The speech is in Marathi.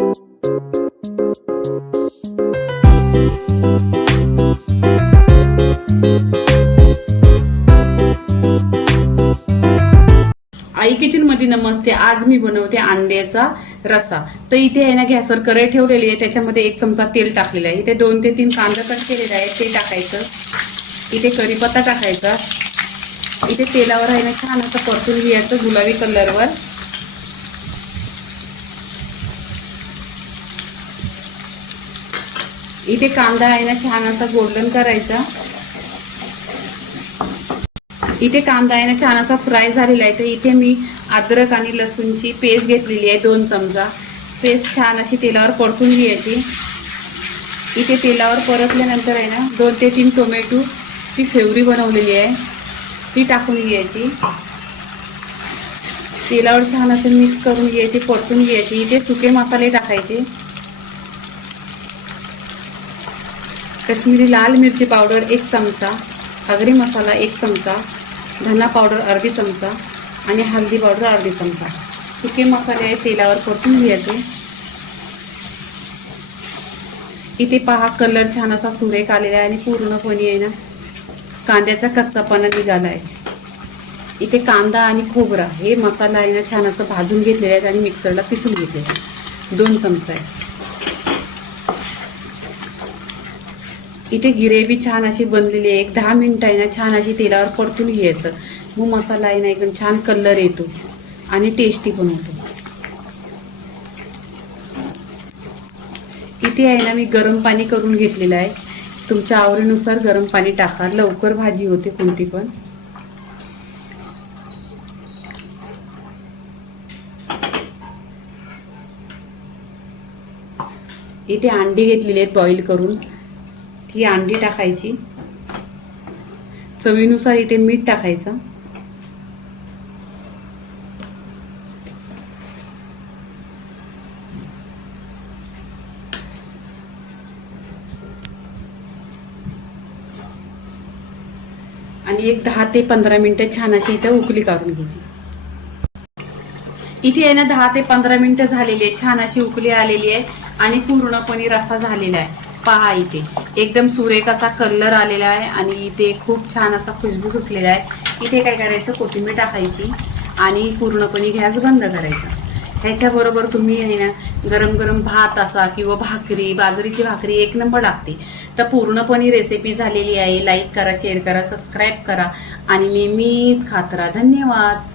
आई किचन मध्ये नमस्ते। आज मी बनवते अंड्याचा रस्सा। तर इथे आहे ना गॅसवर कढई ठेवलेली आहे, त्याच्यामध्ये 1 चमचा तेल टाकलेलं आहे। इथे 2 ते 3 कांदा कट केलेला आहे ते टाकायचं। इथे कढीपत्ता टाकायचा। इथे तेलावर आहे ना छान असं परतून घ्यायचं गुलाबी कलरवर। इथे कांदा आहे ना छान असा गोल्डन करायचा। इथे कांदा आहे ना छान असा फ्राय झालेला आहे। तर इथे मी अद्रक आणि लसूणची पेस्ट घेतलेली आहे 2 चमचा। पेस्ट छान अशी तेलावर परतून घ्यायची। इथे तेलावर परतल्यानंतर आहे ना 2 ते 3 टोमॅटो ची प्युरी बनवलेली आहे ती टाकून घ्यायची। तेलावर छान असं मिक्स करून घ्यायची, परतून घ्यायची। इथे सुके मसाले टाकायचे। काश्मीरी लाल मिरची पावडर 1 चमचा, आगरी मसाला 1 चमचा, धना पावडर अर्धी चमचा आणि हळदी पावडर अर्धी चमचा। सुके मसाले आहे तेलावर परतून घ्यायचे। इथे पहा कलर छान असा सुरेख आलेला आहे आणि पूर्णपणे आहे ना कांद्याचा कच्चापणा निघाला आहे। इथे कांदा आणि खोबरा हे मसाला आहे ना छान असं भाजून घेतलेला आहे आणि मिक्सरला पिसून घेतलेला आहे 2 चमचा आहे। इथे ग्रेव्ही छान अशी बनलेली आहे। 10 मिनिटं आहे ना छान अशी तेलावर परतून घ्यायचं। मग मसाला आहे ना एकदम छान कलर येतो आणि टेस्टी पण होतो। इथे आहे ना मी गरम पाणी करून घेतलेलं आहे। तुमच्या आवडीनुसार गरम पाणी टाका, लवकर भाजी होते कोणती पण। इथे अंडी घेतलेली आहेत बॉईल करून, ही अंडी टाकायची। चवीनुसार इथे मीठ टाकायचं। आणि एक 10 ते 15 मिनिटं छान अशी इथे उकळी काढून घ्यायची। इथे आहे ना 10 ते 15 मिनिटं झालेली आहे, छान अशी उकळी आलेली आहे आणि पूर्णपणे रस्सा झालेला आहे। पहा इथे एकदम सुरेख असा कलर आलेला आहे आणि इथे खूप छान असा खुशबू सुटलेला आहे। इथे काय करायचं, कोथिंबीर टाकायची आणि पूर्णपणे गॅस बंद करायचा। ह्याच्याबरोबर तुम्ही आहे ना गरम गरम भात असा किंवा भाकरी, बाजरीची भाकरी 1 नंबर लागते। तर पूर्णपणे रेसिपी झालेली आहे। लाईक करा, शेअर करा, सबस्क्राईब करा आणि नेहमीच खात राहा। धन्यवाद।